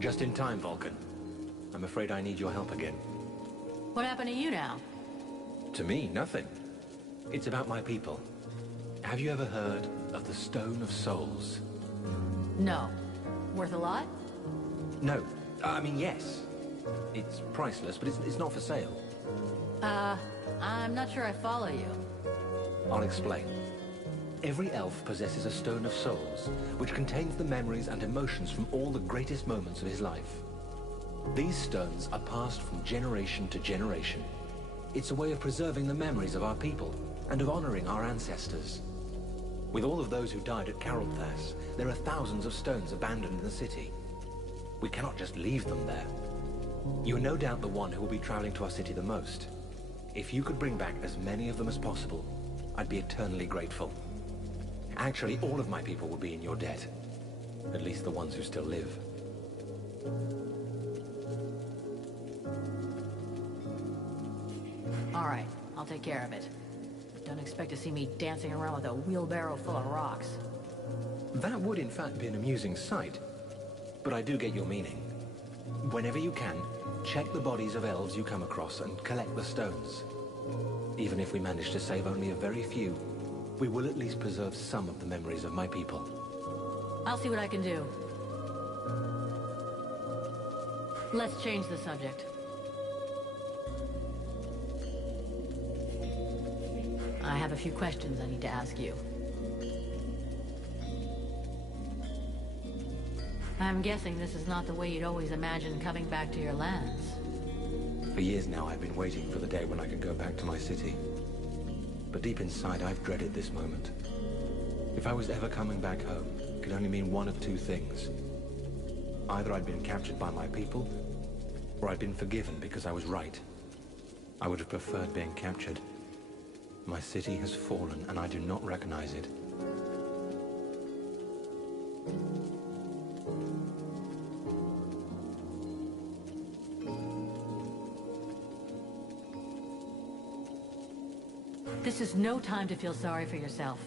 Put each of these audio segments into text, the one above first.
Just in time, Vulcan. I'm afraid I need your help again. What happened to you now? To me, nothing. It's about my people. Have you ever heard of the Stone of Souls? No. Worth a lot? No. I mean, yes. It's priceless, but it's not for sale. I'm not sure I follow you. I'll explain. Every elf possesses a Stone of Souls, which contains the memories and emotions from all the greatest moments of his life. These stones are passed from generation to generation. It's a way of preserving the memories of our people and of honoring our ancestors. With all of those who died at Carolthas, there are thousands of stones abandoned in the city. We cannot just leave them there. You're no doubt the one who will be traveling to our city the most. If you could bring back as many of them as possible, I'd be eternally grateful. Actually, all of my people will be in your debt. At least the ones who still live. All right, I'll take care of it. Don't expect to see me dancing around with a wheelbarrow full of rocks. That would in fact be an amusing sight. But I do get your meaning. Whenever you can, check the bodies of elves you come across and collect the stones. Even if we manage to save only a very few, we will at least preserve some of the memories of my people. I'll see what I can do. Let's change the subject. I have a few questions I need to ask you. I'm guessing this is not the way you'd always imagined coming back to your lands. For years now, I've been waiting for the day when I can go back to my city. But deep inside, I've dreaded this moment. If I was ever coming back home, it could only mean one of two things. Either I'd been captured by my people, or I'd been forgiven because I was right. I would have preferred being captured. My city has fallen, and I do not recognize it. This is no time to feel sorry for yourself.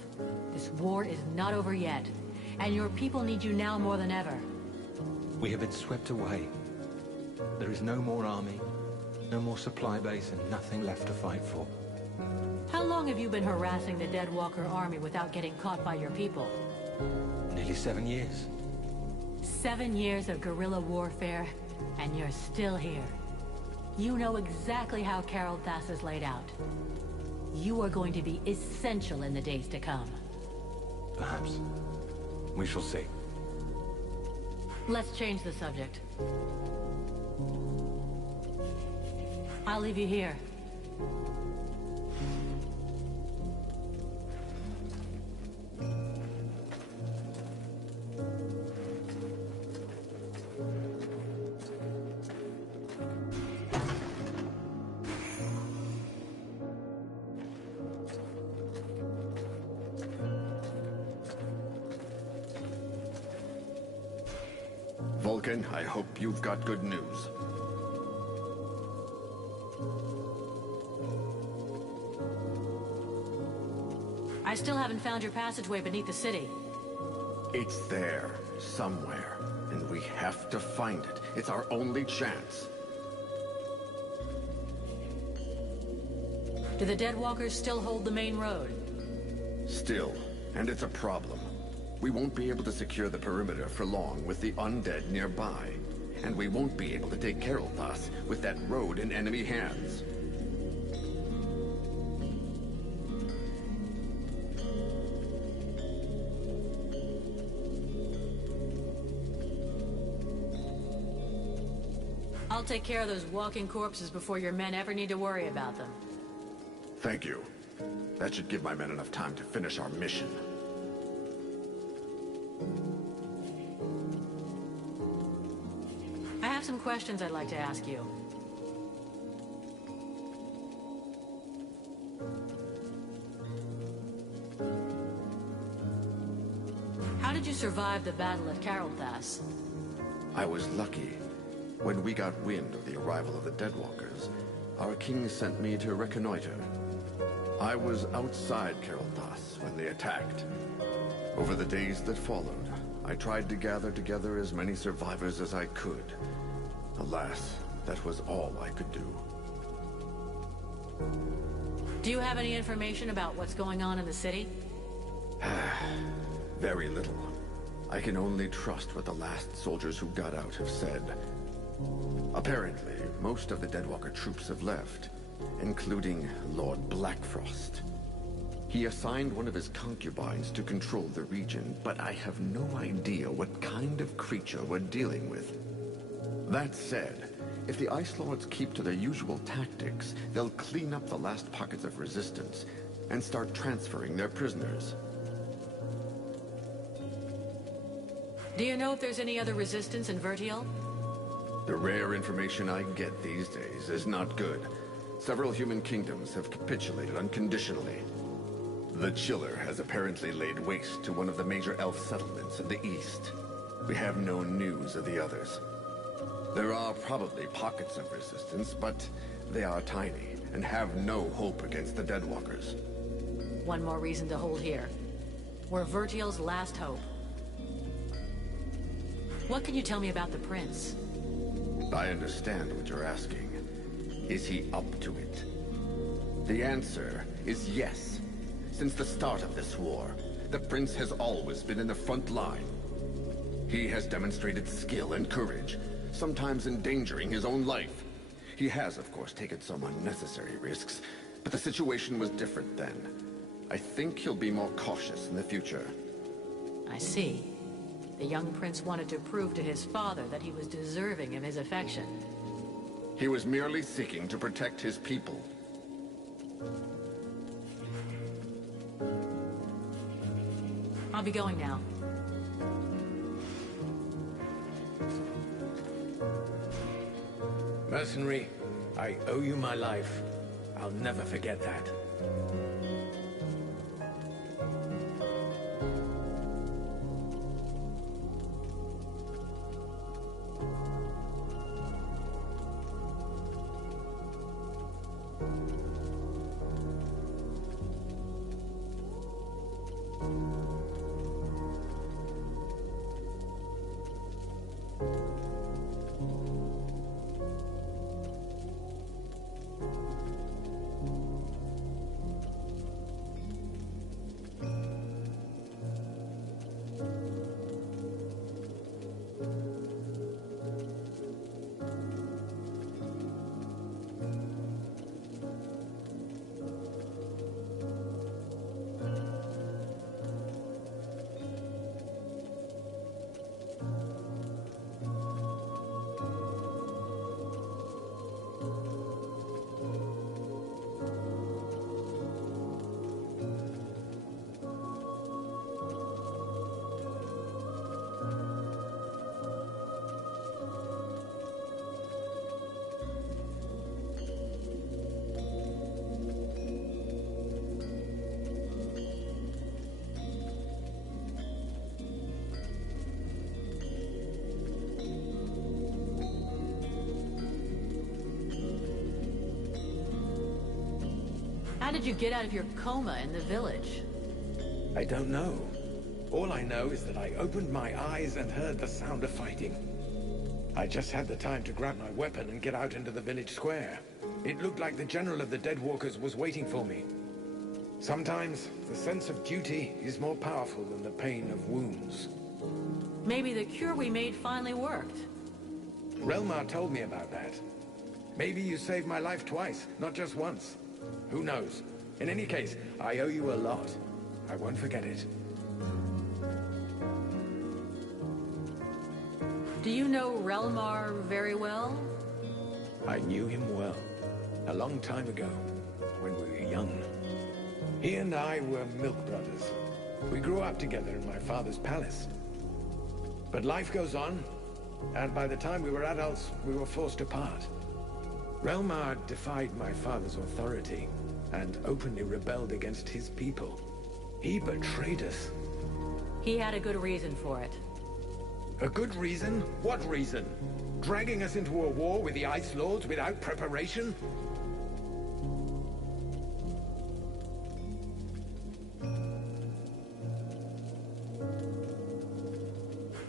This war is not over yet, and your people need you now more than ever. We have been swept away. There is no more army, no more supply base, and nothing left to fight for. How long have you been harassing the Deadwalker army without getting caught by your people? Nearly 7 years. 7 years of guerrilla warfare, and you're still here. You know exactly how Carolthas is laid out. You are going to be essential in the days to come. Perhaps. We shall see. Let's change the subject. I'll leave you here. Vulcan, I hope you've got good news. I still haven't found your passageway beneath the city. It's there, somewhere, and we have to find it. It's our only chance. Do the Deadwalkers still hold the main road? Still, and it's a problem. We won't be able to secure the perimeter for long with the undead nearby. And we won't be able to take Carolthas with that road in enemy hands. I'll take care of those walking corpses before your men ever need to worry about them. Thank you. That should give my men enough time to finish our mission. I have some questions I'd like to ask you. How did you survive the battle at Carolthas? I was lucky. When we got wind of the arrival of the Deadwalkers, our king sent me to reconnoiter. I was outside Carolthas when they attacked. Over the days that followed, I tried to gather together as many survivors as I could. Alas, that was all I could do. Do you have any information about what's going on in the city? Very little. I can only trust what the last soldiers who got out have said. Apparently, most of the Deadwalker troops have left, including Lord Blackfrost. He assigned one of his concubines to control the region, but I have no idea what kind of creature we're dealing with. That said, if the Ice Lords keep to their usual tactics, they'll clean up the last pockets of resistance and start transferring their prisoners. Do you know if there's any other resistance in Vertiel? The rare information I get these days is not good. Several human kingdoms have capitulated unconditionally. The Chiller has apparently laid waste to one of the major elf settlements in the east. We have no news of the others. There are probably pockets of resistance, but they are tiny and have no hope against the Deadwalkers. One more reason to hold here. We're Vertiel's last hope. What can you tell me about the prince? I understand what you're asking. Is he up to it? The answer is yes. Since the start of this war, the prince has always been in the front line. He has demonstrated skill and courage, sometimes endangering his own life. He has, of course, taken some unnecessary risks, but the situation was different then. I think he'll be more cautious in the future. I see. The young prince wanted to prove to his father that he was deserving of his affection. He was merely seeking to protect his people. I'll be going now. Mercenary, I owe you my life. I'll never forget that. How did you get out of your coma in the village? I don't know. All I know is that I opened my eyes and heard the sound of fighting. I just had the time to grab my weapon and get out into the village square. It looked like the general of the Deadwalkers was waiting for me. Sometimes, the sense of duty is more powerful than the pain of wounds. Maybe the cure we made finally worked. Relmar told me about that. Maybe you saved my life twice, not just once. Who knows? In any case, I owe you a lot. I won't forget it. Do you know Relmar very well? I knew him well. A long time ago, when we were young. He and I were milk brothers. We grew up together in my father's palace. But life goes on, and by the time we were adults, we were forced apart. Relmar defied my father's authority, and openly rebelled against his people. He betrayed us. He had a good reason for it. A good reason? What reason? Dragging us into a war with the Ice Lords without preparation?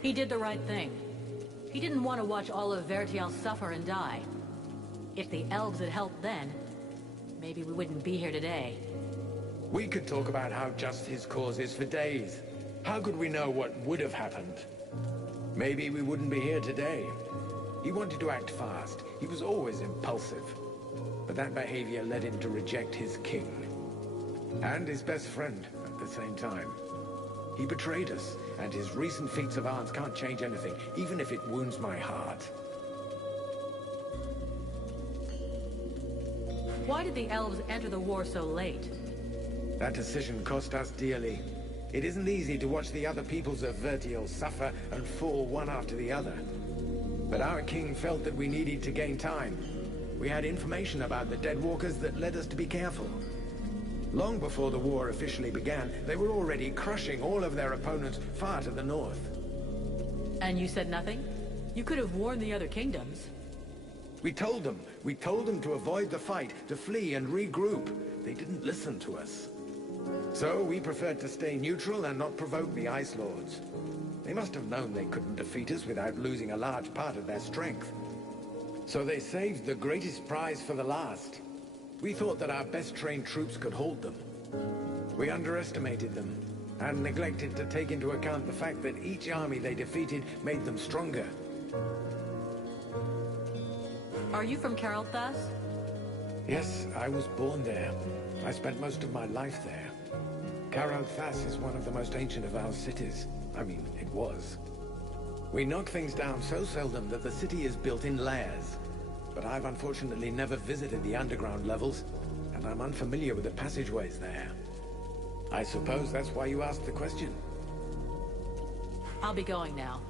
He did the right thing. He didn't want to watch all of Vertiel suffer and die. If the elves had helped then, maybe we wouldn't be here today. We could talk about how just his cause is for days. How could we know what would have happened? Maybe we wouldn't be here today. He wanted to act fast. He was always impulsive. But that behavior led him to reject his king. And his best friend at the same time. He betrayed us, and his recent feats of arms can't change anything, even if it wounds my heart. Why did the elves enter the war so late? That decision cost us dearly. It isn't easy to watch the other peoples of Vertiel suffer and fall one after the other. But our king felt that we needed to gain time. We had information about the Deadwalkers that led us to be careful. Long before the war officially began, they were already crushing all of their opponents far to the north. And you said nothing? You could have warned the other kingdoms. We told them to avoid the fight, to flee and regroup. They didn't listen to us. So we preferred to stay neutral and not provoke the Ice Lords. They must have known they couldn't defeat us without losing a large part of their strength. So they saved the greatest prize for the last. We thought that our best trained troops could hold them. We underestimated them, and neglected to take into account the fact that each army they defeated made them stronger. Are you from Carolthas? Yes, I was born there. I spent most of my life there. Carolthas is one of the most ancient of our cities. I mean, it was. We knock things down so seldom that the city is built in layers. But I've unfortunately never visited the underground levels, and I'm unfamiliar with the passageways there. I suppose that's why you asked the question. I'll be going now.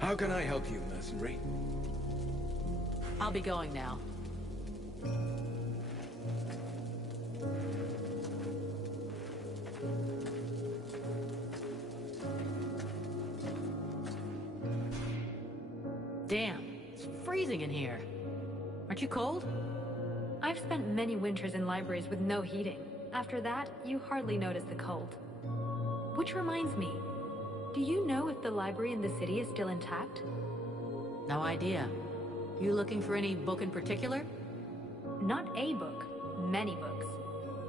How can I help you, mercenary? I'll be going now. Damn, it's freezing in here. Aren't you cold? I've spent many winters in libraries with no heating. After that, you hardly notice the cold. Which reminds me, do you know if the library in the city is still intact? No idea. You looking for any book in particular? Not a book, many books.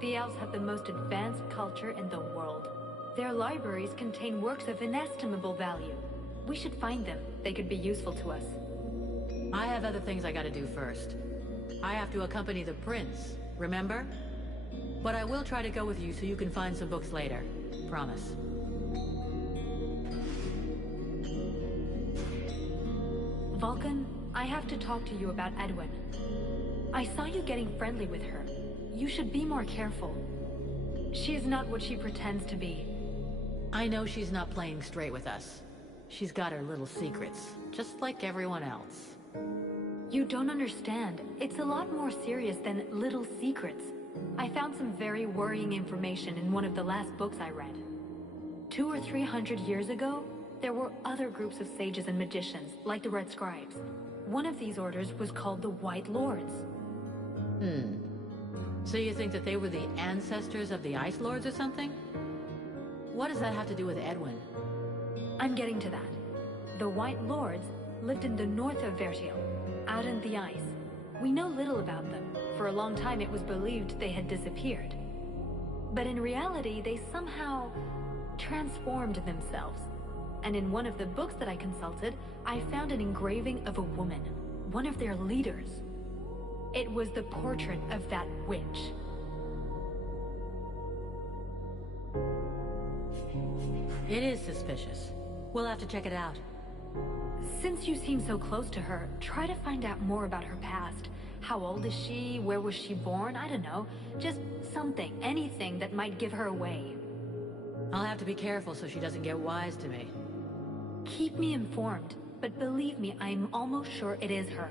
The elves have the most advanced culture in the world. Their libraries contain works of inestimable value. We should find them. They could be useful to us. I have other things I gotta do first. I have to accompany the prince, remember? But I will try to go with you so you can find some books later. Promise. Vulcan, I have to talk to you about Edwin. I saw you getting friendly with her. You should be more careful. She is not what she pretends to be. I know she's not playing straight with us. She's got her little secrets, just like everyone else. You don't understand. It's a lot more serious than little secrets. I found some very worrying information in one of the last books I read. 200 or 300 years ago, there were other groups of sages and magicians, like the Red Scribes. One of these orders was called the White Lords. So you think that they were the ancestors of the Ice Lords or something? What does that have to do with Edwin? I'm getting to that. The White Lords lived in the north of Vertiel, out in the ice. We know little about them. For a long time it was believed they had disappeared. But in reality, they somehow transformed themselves. And in one of the books that I consulted, I found an engraving of a woman, one of their leaders. It was the portrait of that witch. It is suspicious. We'll have to check it out. Since you seem so close to her, try to find out more about her past. How old is she? Where was she born? I don't know. Just something, anything that might give her away. I'll have to be careful so she doesn't get wise to me. Keep me informed, but believe me, I'm almost sure it is her.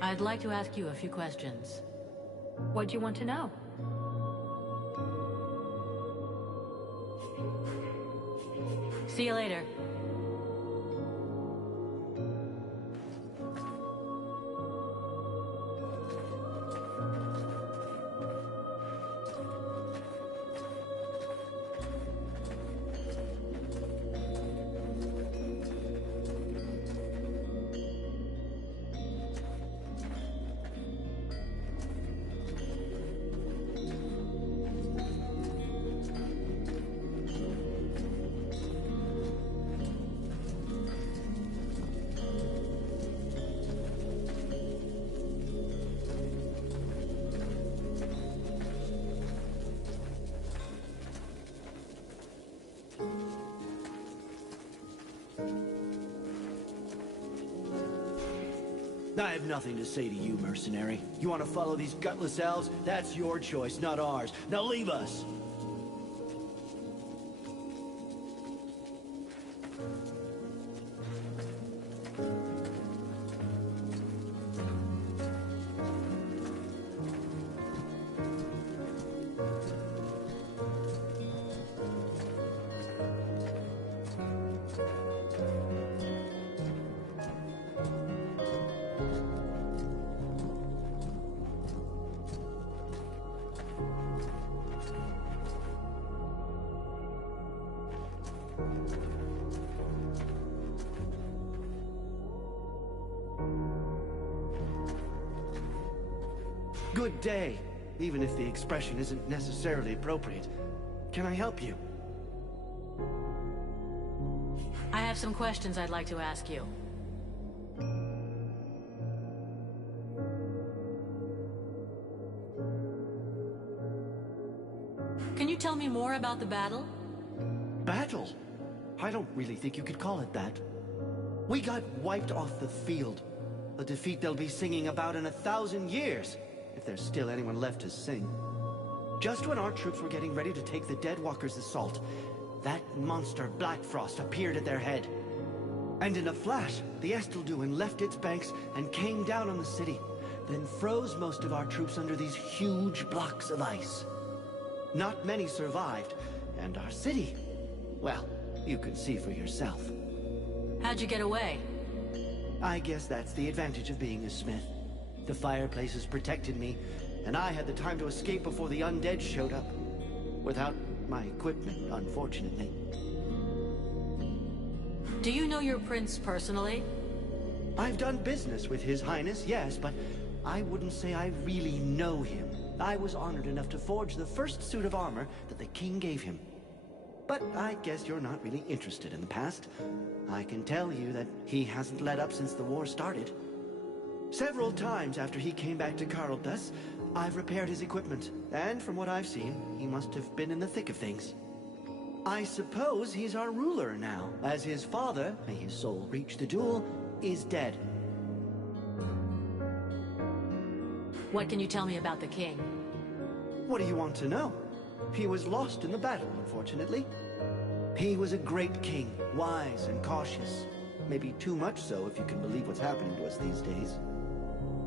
I'd like to ask you a few questions. What do you want to know? See you later. I have nothing to say to you, mercenary. You want to follow these gutless elves? That's your choice, not ours. Now leave us! Good day, even if the expression isn't necessarily appropriate. Can I help you? I have some questions I'd like to ask you. Can you tell me more about the battle? Battle? I don't really think you could call it that. We got wiped off the field. A defeat they'll be singing about in 1,000 years, if there's still anyone left to sing. Just when our troops were getting ready to take the Deadwalkers' assault, that monster Blackfrost appeared at their head. And in a flash, the Estelduin left its banks and came down on the city, then froze most of our troops under these huge blocks of ice. Not many survived, and our city, well, you can see for yourself. How'd you get away? I guess that's the advantage of being a smith. The fireplaces protected me, and I had the time to escape before the undead showed up. Without my equipment, unfortunately. Do you know your prince personally? I've done business with His Highness, yes, but I wouldn't say I really know him. I was honored enough to forge the first suit of armor that the king gave him. But I guess you're not really interested in the past. I can tell you that he hasn't let up since the war started. Several times after he came back to Carlthus, I've repaired his equipment, and from what I've seen, he must have been in the thick of things. I suppose he's our ruler now, as his father, may his soul reach the duel, is dead. What can you tell me about the king? What do you want to know? He was lost in the battle, unfortunately. He was a great king, wise and cautious. Maybe too much so if you can believe what's happening to us these days.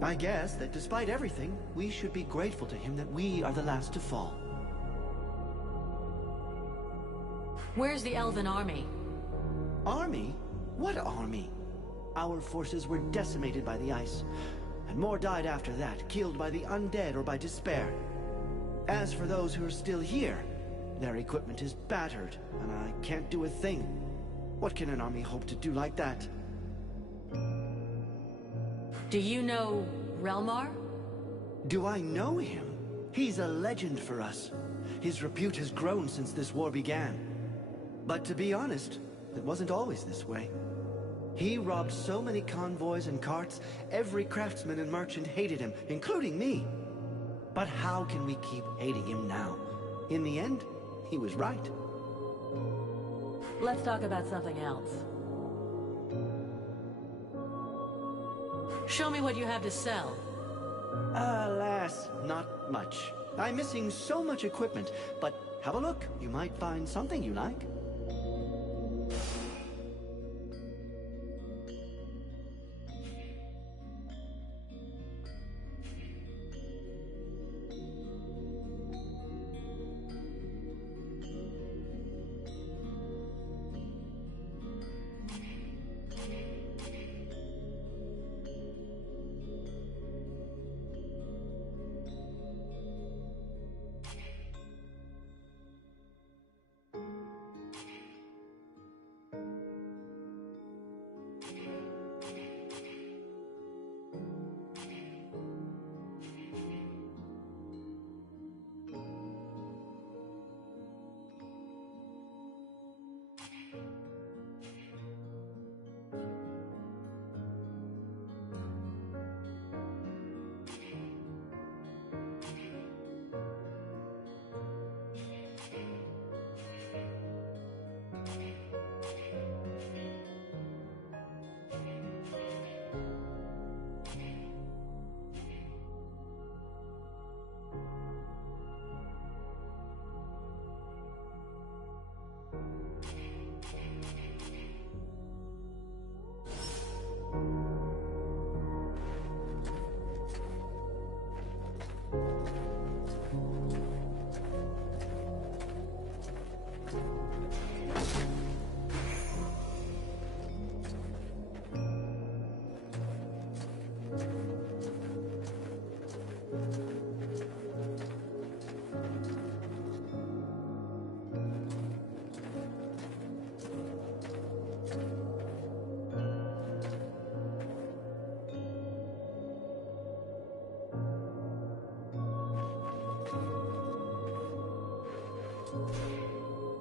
I guess that despite everything, we should be grateful to him that we are the last to fall. Where's the elven army? Army? What army? Our forces were decimated by the ice, and more died after that, killed by the undead or by despair. As for those who are still here, their equipment is battered, and I can't do a thing. What can an army hope to do like that? Do you know Relmar? Do I know him? He's a legend for us. His repute has grown since this war began. But to be honest, it wasn't always this way. He robbed so many convoys and carts, every craftsman and merchant hated him, including me. But how can we keep hating him now? In the end, he was right. Let's talk about something else. Show me what you have to sell. Alas, not much. I'm missing so much equipment, but have a look. You might find something you like.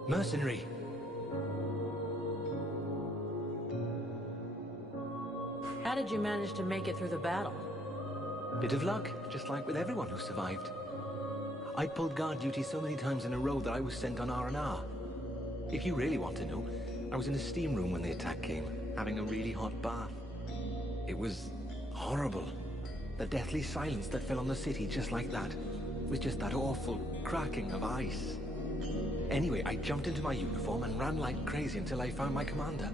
Mercenary! How did you manage to make it through the battle? Bit of luck, just like with everyone who survived. I pulled guard duty so many times in a row that I was sent on R&R. If you really want to know, I was in a steam room when the attack came, having a really hot bath. It was horrible. The deathly silence that fell on the city just like that, with just that awful cracking of ice. Anyway, I jumped into my uniform and ran like crazy until I found my commander.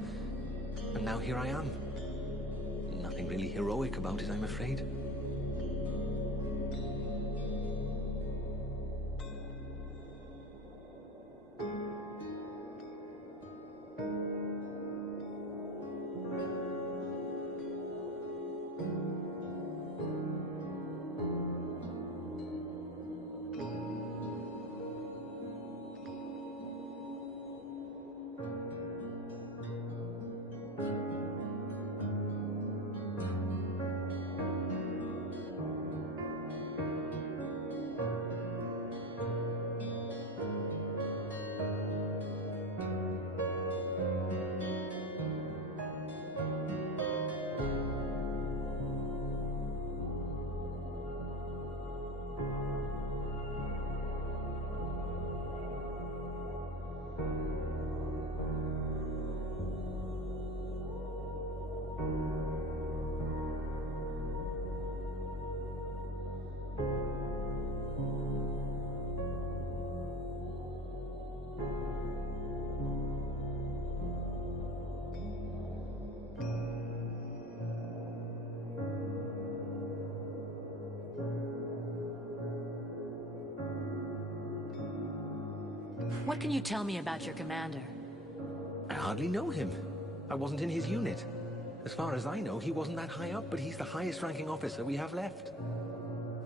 And now here I am. Nothing really heroic about it, I'm afraid. What can you tell me about your commander? I hardly know him. I wasn't in his unit. As far as I know, he wasn't that high up, but he's the highest ranking officer we have left.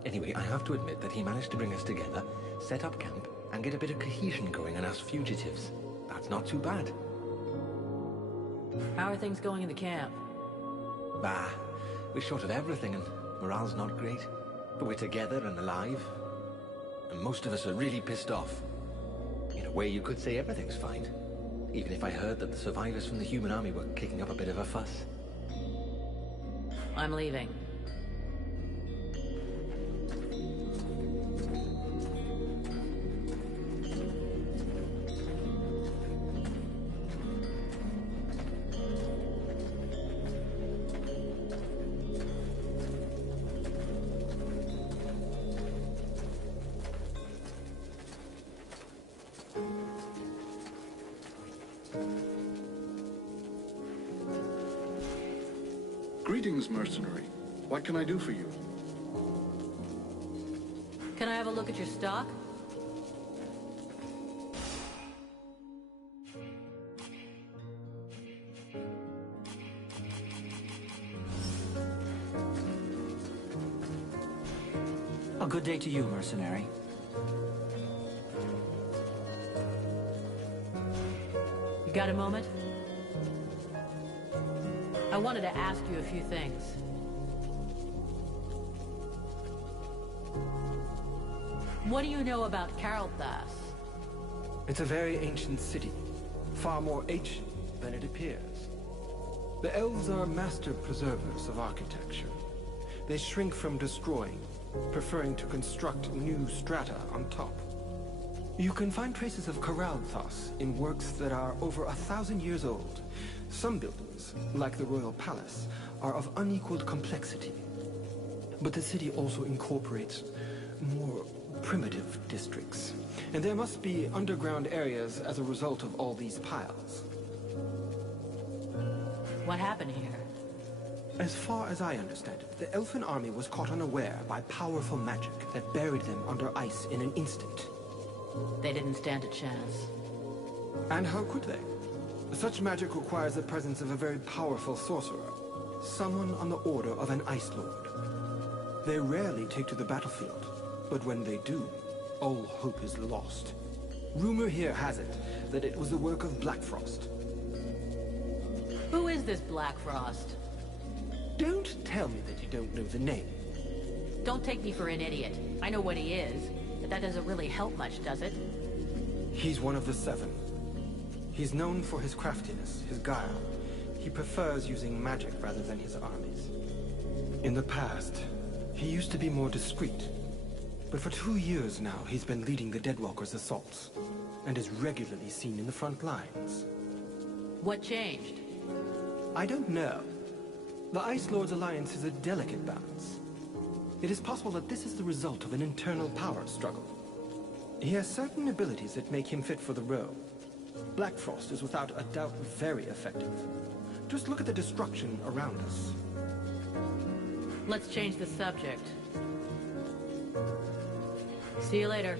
Anyway, I have to admit that he managed to bring us together, set up camp, and get a bit of cohesion going on us fugitives. That's not too bad. How are things going in the camp? Bah, we're short of everything and morale's not great. But we're together and alive. And most of us are really pissed off. In a way, you could say everything's fine. Even if I heard that the survivors from the human army were kicking up a bit of a fuss. I'm leaving. Greetings, mercenary. What can I do for you? Can I have a look at your stock? A good day to you, mercenary. You got a moment? I wanted to ask you a few things. What do you know about Carolthas? It's a very ancient city, far more ancient than it appears. The elves are master preservers of architecture. They shrink from destroying, preferring to construct new strata on top. You can find traces of Carolthas in works that are over 1,000 years old. Some buildings, like the royal palace, are of unequaled complexity. But the city also incorporates more primitive districts. And there must be underground areas as a result of all these piles. What happened here? As far as I understand it, the elfin army was caught unaware by powerful magic that buried them under ice in an instant. They didn't stand a chance. And how could they? Such magic requires the presence of a very powerful sorcerer, someone on the order of an Ice Lord. They rarely take to the battlefield, but when they do, all hope is lost. Rumor here has it that it was the work of Blackfrost. Who is this Blackfrost? Don't tell me that you don't know the name. Don't take me for an idiot. I know what he is, but that doesn't really help much, does it? He's one of the seven. He's known for his craftiness, his guile. He prefers using magic rather than his armies. In the past, he used to be more discreet. But for 2 years now, he's been leading the Deadwalkers' assaults, and is regularly seen in the front lines. What changed? I don't know. The Ice Lords Alliance is a delicate balance. It is possible that this is the result of an internal power struggle. He has certain abilities that make him fit for the role. Black Frost is without a doubt very effective. Just look at the destruction around us. Let's change the subject. See you later.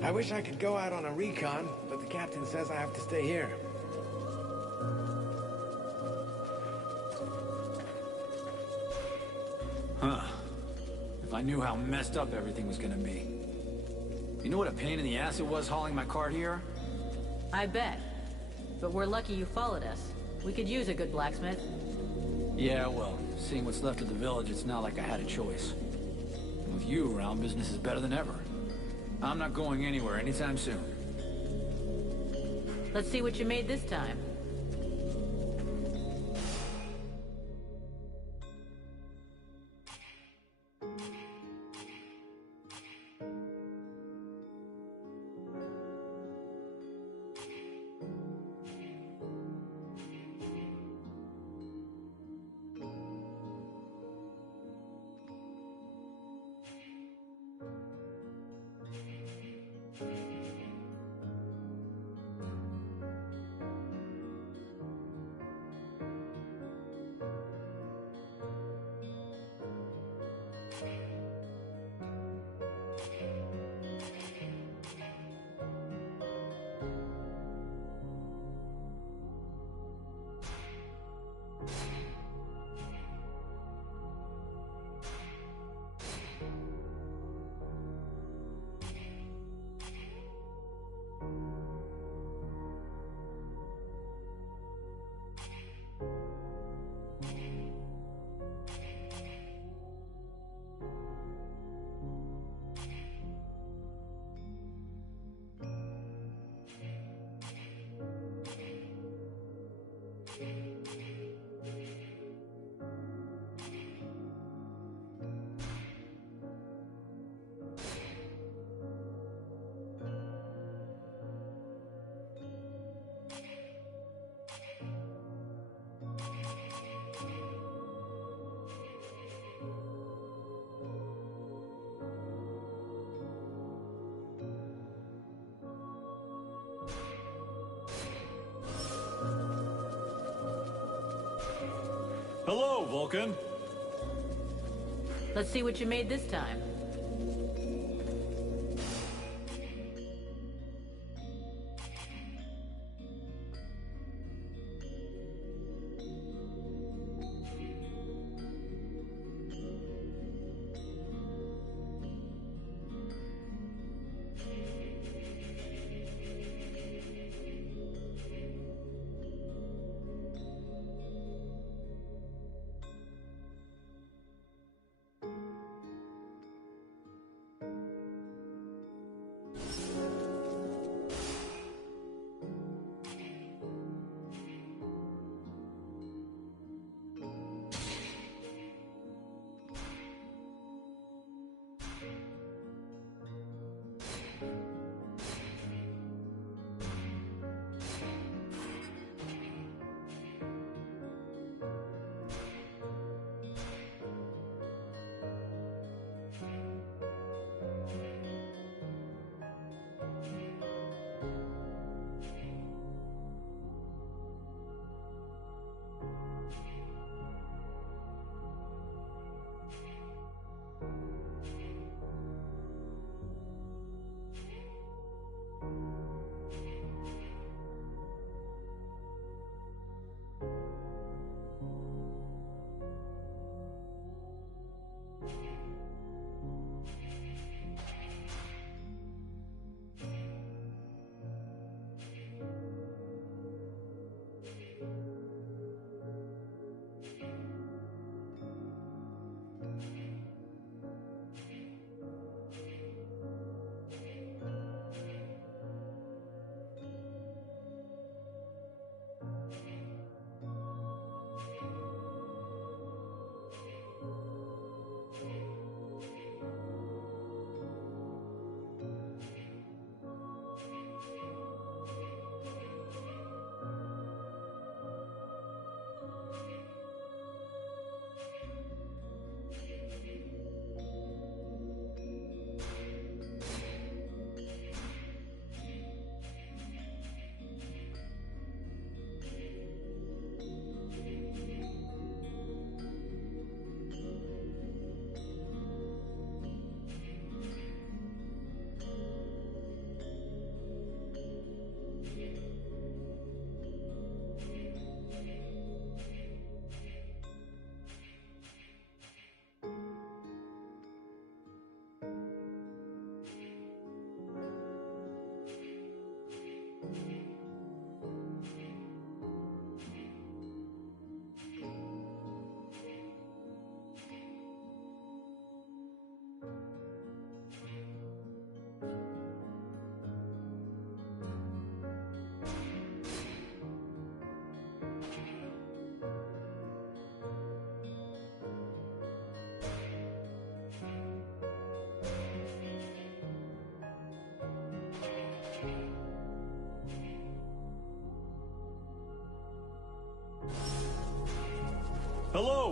I wish I could go out on a recon, but the captain says I have to stay here. Huh. If I knew how messed up everything was gonna be. You know what a pain in the ass it was hauling my cart here? I bet. But we're lucky you followed us. We could use a good blacksmith. Yeah, well, seeing what's left of the village, it's not like I had a choice. And with you around, business is better than ever. I'm not going anywhere anytime soon. Let's see what you made this time. Hello, Vulcan. Let's see what you made this time.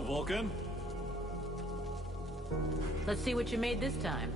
Vulcan. Let's see what you made this time.